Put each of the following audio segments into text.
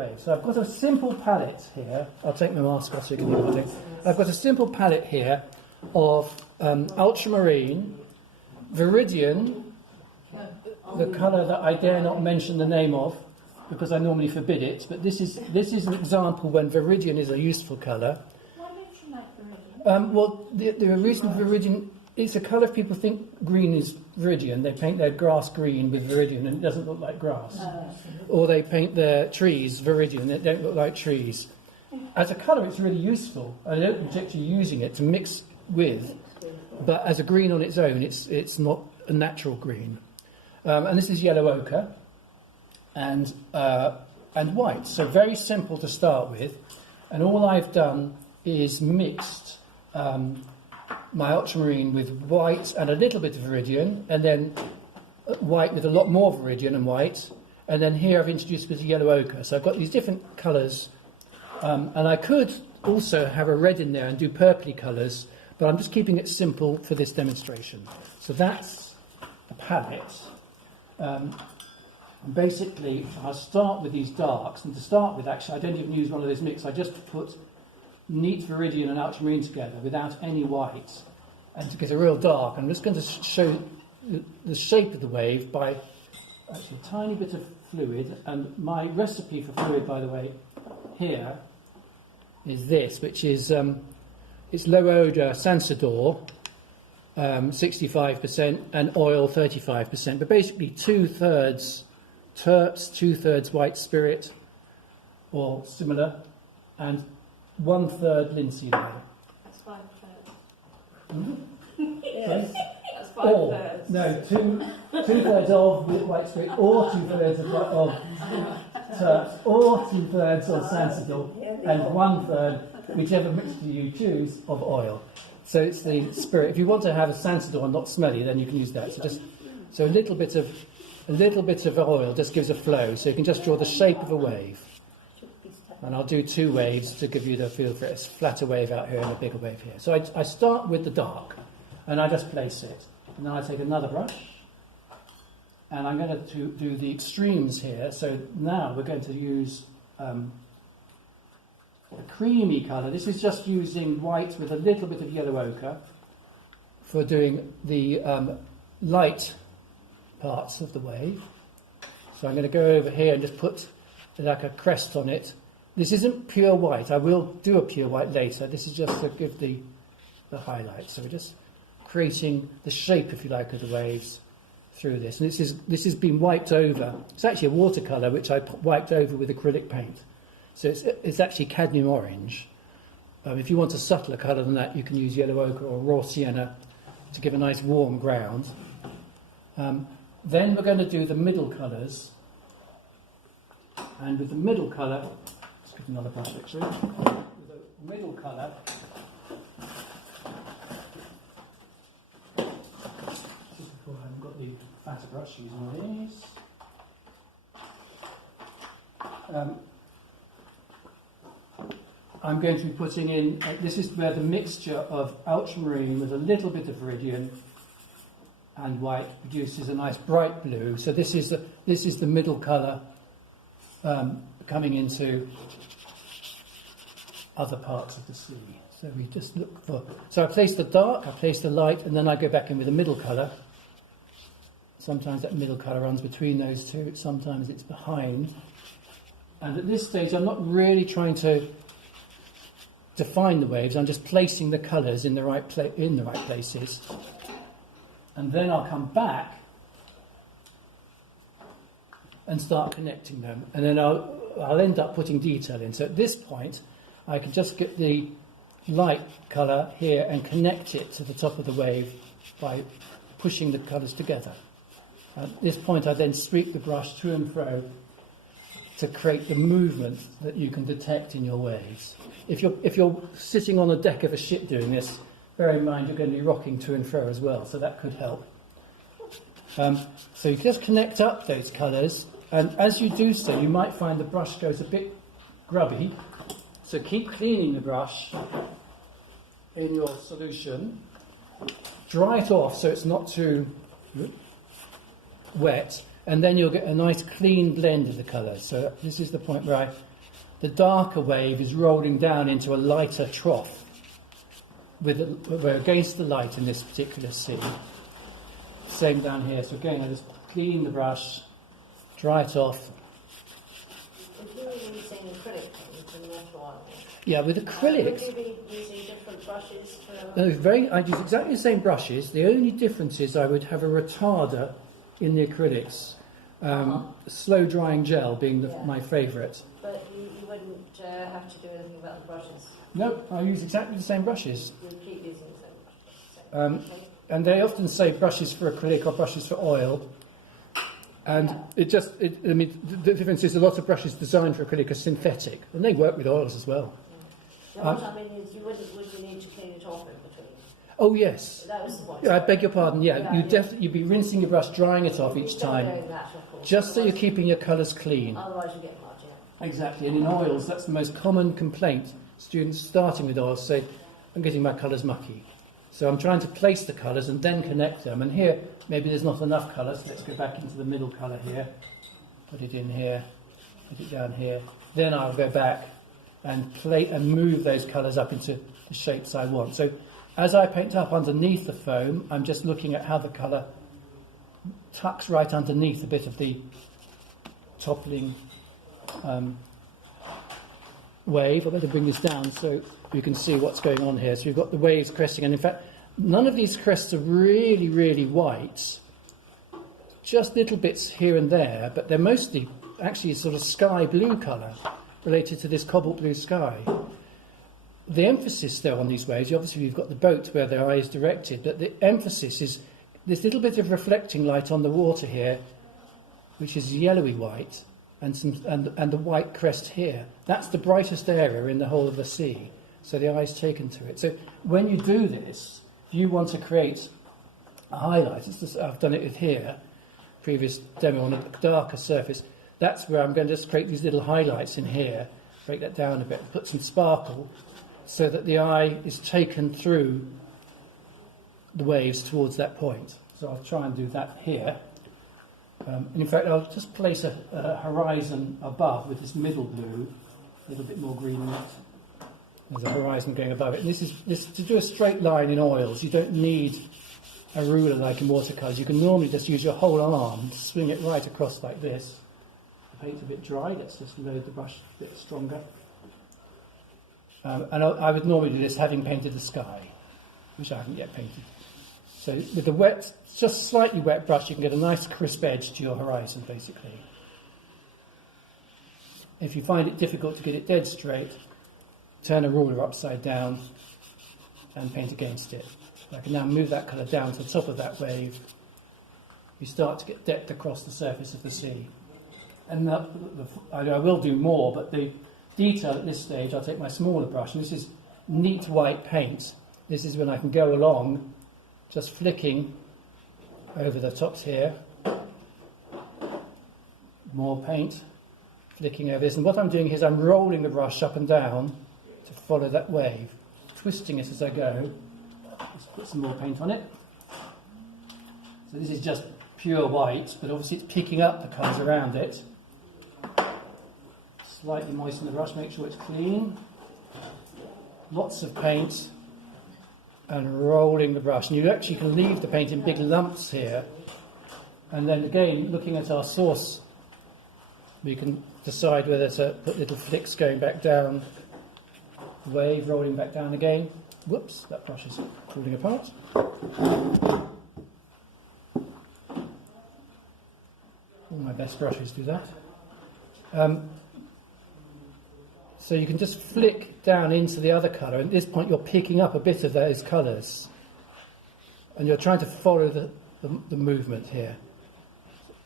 wave. So I've got a simple palette here. I'll take my mask off so you can hear what I'm doing. I've got a simple palette here of ultramarine, viridian, the colour that I dare not mention the name of because I normally forbid it, but this is an example when viridian is a useful colour. Why don't you like viridian? Well, the reason viridian, it's a colour if people think green is viridian. They paint their grass green with viridian and it doesn't look like grass. Or they paint their trees viridian and it don't look like trees. As a colour it's really useful. I don't object to using it to mix with, but as a green on its own it's not a natural green. And this is yellow ochre and white. So very simple to start with. And all I've done is mixed my ultramarine with white and a little bit of viridian, and then white with a lot more viridian and white, and then here I've introduced a bit of yellow ochre. So I've got these different colours, and I could also have a red in there and do purpley colours, but I'm just keeping it simple for this demonstration. So that's the palette. Basically, I'll start with these darks, and to start with, actually, I don't even use one of those mix. I just put neat viridian and ultramarine together without any white, and to get a real dark. I'm just going to show the shape of the wave by actually a tiny bit of fluid, and my recipe for fluid, by the way, here is this, which is it's low odour Sansador, 65%, and oil 35%, but basically 2/3 terps, 2/3 white spirit or similar, and 1/3 linseed oil. That's 5/3. Mm-hmm. Yes, that's 5/3. Or, no, 2/3 of white spirit, or 2/3 of terps, or 2/3 of Sansador, and 1/3, whichever mixture you choose, of oil. So it's the spirit. If you want to have a Sansador and not smelly, then you can use that. So a little bit of oil just gives a flow. So you can just draw the shape of a wave. And I'll do 2 waves to give you the feel for it. It's a flatter wave out here and a bigger wave here. So I start with the dark, and I just place it. And then I take another brush, and I'm going to do the extremes here. So now we're going to use a creamy colour. This is just using white with a little bit of yellow ochre for doing the light parts of the wave. So I'm going to go over here and just put like a crest on it. This isn't pure white. I will do a pure white later. This is just to give the highlight. So we're just creating the shape, if you like, of the waves through this. And this has been wiped over. It's actually a watercolour which I wiped over with acrylic paint. So it's actually cadmium orange. If you want a subtler colour than that, you can use yellow ochre or raw sienna to give a nice warm ground. Then we're going to do the middle colours. And with the middle colour, let's get another brush actually. With the middle colour, just before I haven't got the fatter brush using these. I'm going to be putting in, this is where the mixture of ultramarine with a little bit of viridian and white produces a nice bright blue. So this is the middle colour coming into other parts of the sea. So we just look for... So I place the dark, I place the light, and then I go back in with the middle colour. Sometimes that middle colour runs between those two, sometimes it's behind. And at this stage I'm not really trying to define the waves, I'm just placing the colours in the right places. And then I'll come back and start connecting them, and then I'll end up putting detail in. So at this point I can just get the light colour here and connect it to the top of the wave by pushing the colours together. At this point I then sweep the brush to and fro to create the movement that you can detect in your waves. If you're sitting on the deck of a ship doing this, bear in mind you're going to be rocking to and fro as well, so that could help. So you just connect up those colours, and as you do so you might find the brush goes a bit grubby, so keep cleaning the brush in your solution, dry it off so it's not too wet, And then you'll get a nice clean blend of the colours. So this is the point where the darker wave is rolling down into a lighter trough. We're against the light in this particular sea. Same down here. So again, I just clean the brush, dry it off. If you were using acrylic paint and not oil, Yeah, with acrylics, would you be using different brushes for... I'd use exactly the same brushes. The only difference is I would have a retarder in the acrylics. Slow drying gel being my favourite. But you wouldn't have to do anything about the brushes. No, I use exactly the same brushes. You keep using the same brushes. And they often say brushes for acrylic or brushes for oil. And the difference is a lot of brushes designed for acrylic are synthetic, and they work with oils as well. Yeah. No, what I mean is, would you need to clean it off in between? Oh yes. That was the point. I beg your pardon. Yeah, you'd be rinsing your brush, drying it off each time, Doing that, of course. just so you're keeping your colours clean. Otherwise, you get mud. Yeah. Exactly. And in oils, that's the most common complaint. Students starting with oils say, "I'm getting my colours mucky." So I'm trying to place the colours and then connect them. And here, maybe there's not enough colour, so let's go back into the middle colour here. Put it in here, put it down here. Then I'll go back and move those colours up into the shapes I want. So as I paint up underneath the foam, I'm just looking at how the colour tucks right underneath a bit of the toppling wave. I better bring this down so you can see what's going on here. So you've got the waves cresting, and in fact, none of these crests are really, really white. Just little bits here and there, but they're mostly actually sort of sky blue colour related to this cobalt blue sky. The emphasis, though, on these waves, obviously you've got the boat where the eye is directed, but the emphasis is this little bit of reflecting light on the water here, which is yellowy white, and the white crest here. That's the brightest area in the whole of the sea. So the eye's taken to it. So when you do this, if you want to create a highlight, I've done it with here, previous demo on a darker surface, that's where I'm going to just create these little highlights in here, break that down a bit, put some sparkle, so that the eye is taken through the waves towards that point. So I'll try and do that here. And in fact, I'll just place a horizon above with this middle blue, a little bit more green in it. There's a horizon going above it. And this to do a straight line in oils, you don't need a ruler like in watercolours. You can normally just use your whole arm, swing it right across like this. The paint's a bit dry, let's just load the brush a bit stronger. And I would normally do this having painted the sky, which I haven't yet painted. So with the wet, just slightly wet brush, you can get a nice crisp edge to your horizon, basically. If you find it difficult to get it dead straight, turn a ruler upside down and paint against it. I can now move that colour down to the top of that wave. You start to get depth across the surface of the sea. And I will do more, but the detail at this stage, I'll take my smaller brush, and this is neat white paint. This is when I can go along, just flicking over the tops here. More paint, flicking over this. And what I'm doing is I'm rolling the brush up and down to follow that wave, twisting it as I go. Let's put some more paint on it. So this is just pure white, but obviously it's picking up the colours around it. Slightly moisten the brush, make sure it's clean. Lots of paint, and rolling the brush. And you actually can leave the paint in big lumps here. And then again, looking at our source, we can decide whether to put little flicks going back down, wave rolling back down again. Whoops, that brush is falling apart. All my best brushes do that. So you can just flick down into the other colour. At this point, you're picking up a bit of those colours, and you're trying to follow the movement here.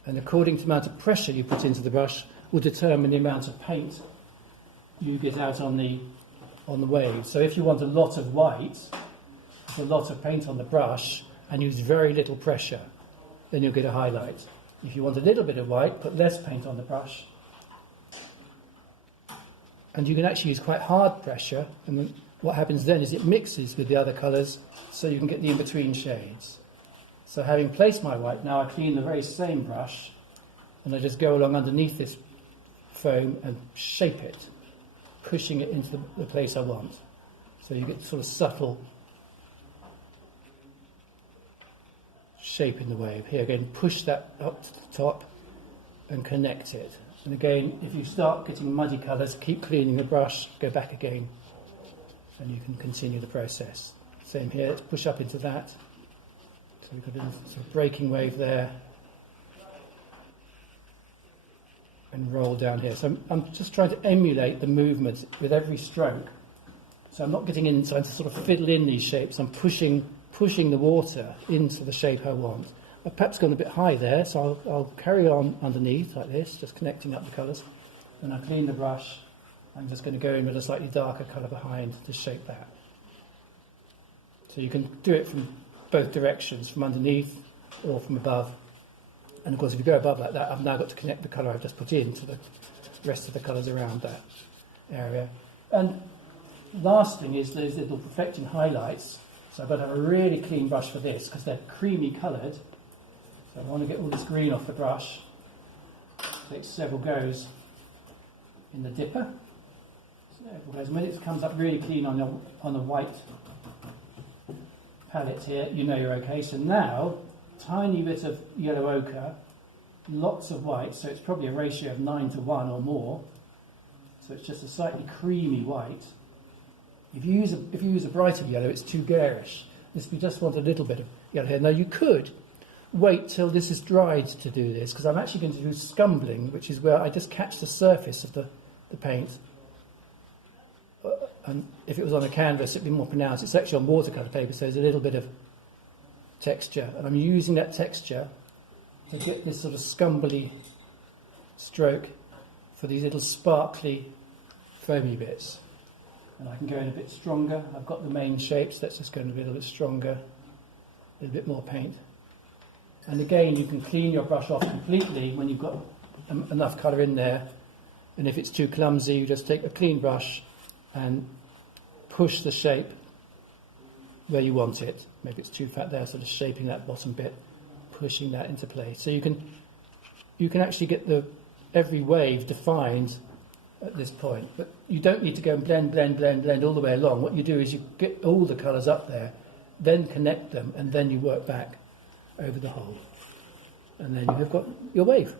And according to the amount of pressure you put into the brush, will determine the amount of paint you get out on the wave. So if you want a lot of white, a lot of paint on the brush, and use very little pressure, then you'll get a highlight. If you want a little bit of white, put less paint on the brush. And you can actually use quite hard pressure, and then what happens then is it mixes with the other colours, so you can get the in-between shades. So having placed my white, now I clean the very same brush, and I just go along underneath this foam and shape it, pushing it into the place I want. So you get sort of subtle shape in the wave. Here again, push that up to the top and connect it. And again, if you start getting muddy colours, keep cleaning the brush, go back again, and you can continue the process. Same here, let's push up into that. So we've got a sort of breaking wave there. And roll down here. So I'm just trying to emulate the movement with every stroke. So I'm not getting in, trying to sort of fiddle in these shapes. I'm pushing the water into the shape I want. I've perhaps gone a bit high there, so I'll carry on underneath like this, just connecting up the colours. Then I clean the brush. I'm just going to go in with a slightly darker colour behind to shape that. So you can do it from both directions, from underneath or from above. And of course, if you go above like that, I've now got to connect the colour I've just put in to the rest of the colours around that area. And last thing is those little perfecting highlights. So I've got to have a really clean brush for this because they're creamy coloured. So I want to get all this green off the brush. Take several goes in the dipper. Several goes. When it comes up really clean on the white palette here, you know you're okay. So now, tiny bit of yellow ochre, lots of white, so it's probably a ratio of 9:1 or more. So it's just a slightly creamy white. If you use a brighter yellow, it's too garish. We just want a little bit of yellow here. Now you could wait till this is dried to do this, because I'm actually going to do scumbling, which is where I just catch the surface of the paint. And if it was on a canvas, it'd be more pronounced. It's actually on watercolour paper, so there's a little bit of texture. And I'm using that texture to get this sort of scumbly stroke for these little sparkly, foamy bits. And I can go in a bit stronger. I've got the main shapes. Let's just go in a little bit stronger, a little bit more paint. And again, you can clean your brush off completely when you've got enough colour in there. And if it's too clumsy, you just take a clean brush and push the shape where you want it. Maybe it's too fat there, sort of shaping that bottom bit, pushing that into place. So you can actually get every wave defined at this point. But you don't need to go and blend all the way along. What you do is you get all the colours up there, then connect them, and then you work back over the whole. And then you have got your wave.